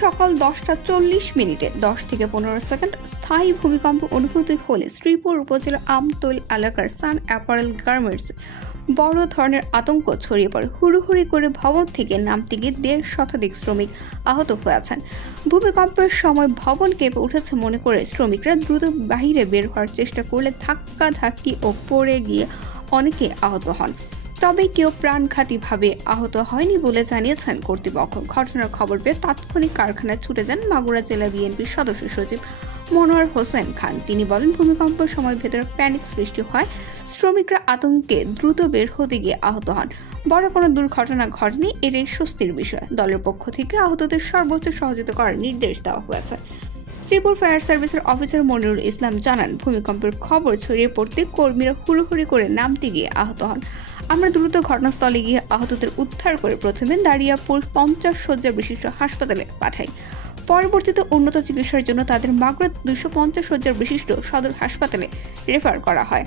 সকাল দশটা চল্লিশ মিনিটে দশ থেকে পনেরো সেকেন্ড স্থায়ী ভূমিকম্প অনুভূতি হলে শ্রীপুর উপজেলার আমতল এলাকার সান অ্যাপারেল গার্মেন্টস বড় ধরনের আতঙ্ক ছড়িয়ে পড়ে। হুড়ুহুড়ি করে ভবন থেকে নামতে গিয়ে দেড় শতাধিক শ্রমিক আহত হয়েছেন ভূমিকম্পের সময় ভবন কেঁপে উঠেছে মনে করে শ্রমিকরা দ্রুত বাহিরে বের হওয়ার চেষ্টা করলে ধাক্কা ধাক্কি ও পড়ে গিয়ে অনেকে আহত হন। তবে কেউ প্রাণঘাতীভাবে আহত হয়নি বলে জানিয়েছেন কর্তৃপক্ষ। ঘটনার খবর পেয়ে তাৎক্ষণিক কারখানায় ছুটে যান মাগুরা জেলা বিএনপির সদস্য সচিব মনোয়ার হোসেন খান। তিনি বলেন, ভূমিকম্পের সময় ভেতরে প্যানিক সৃষ্টি হয়, শ্রমিকরা আতঙ্কে দ্রুত বের হতে গিয়ে আহত হন। বড় কোনো দুর্ঘটনা ঘটেনি, এটাই স্বস্তির বিষয়। দলের পক্ষ থেকে আহতদের সর্বোচ্চ সহযোগিতা করার নির্দেশ দেওয়া হয়েছে। শ্রীপুর ফায়ার সার্ভিসের অফিসার মনিরুল ইসলাম জানান, ভূমিকম্পের খবর ছড়িয়ে পড়তে কর্মীরা হুড়োহুড়ি করে নামতে গিয়ে আহত হন। আমরা দ্রুত ঘটনাস্থলে গিয়ে আহতদের উদ্ধার করে প্রথমে দাঁড়িয়াপুর পঞ্চাশ শয্যা বিশিষ্ট হাসপাতালে পাঠাই। পরবর্তীতে উন্নত চিকিৎসার জন্য তাদের মাগরে দুশো পঞ্চাশ শয্যার বিশিষ্ট সদর হাসপাতালে রেফার করা হয়।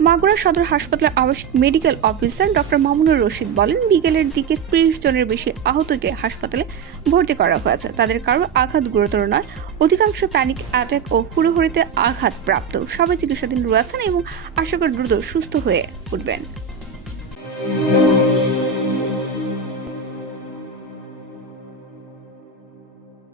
মাগুরা সদর হাসপাতালের আবাসিক medical officer doctor Mamunur Rashid বলেন, বিকেলের দিকে ত্রিশ জনের বেশি আহতকে হাসপাতালে ভর্তি করা হয়েছে। তাদের কারও আঘাত গুরুতর নয়। অধিকাংশ প্যানিক অ্যাটাক ও হুড়োহুড়িতে আঘাত প্রাপ্ত সবাই চিকিৎসাধীন রয়েছেন এবং আশা করি দ্রুত সুস্থ হয়ে উঠবেন।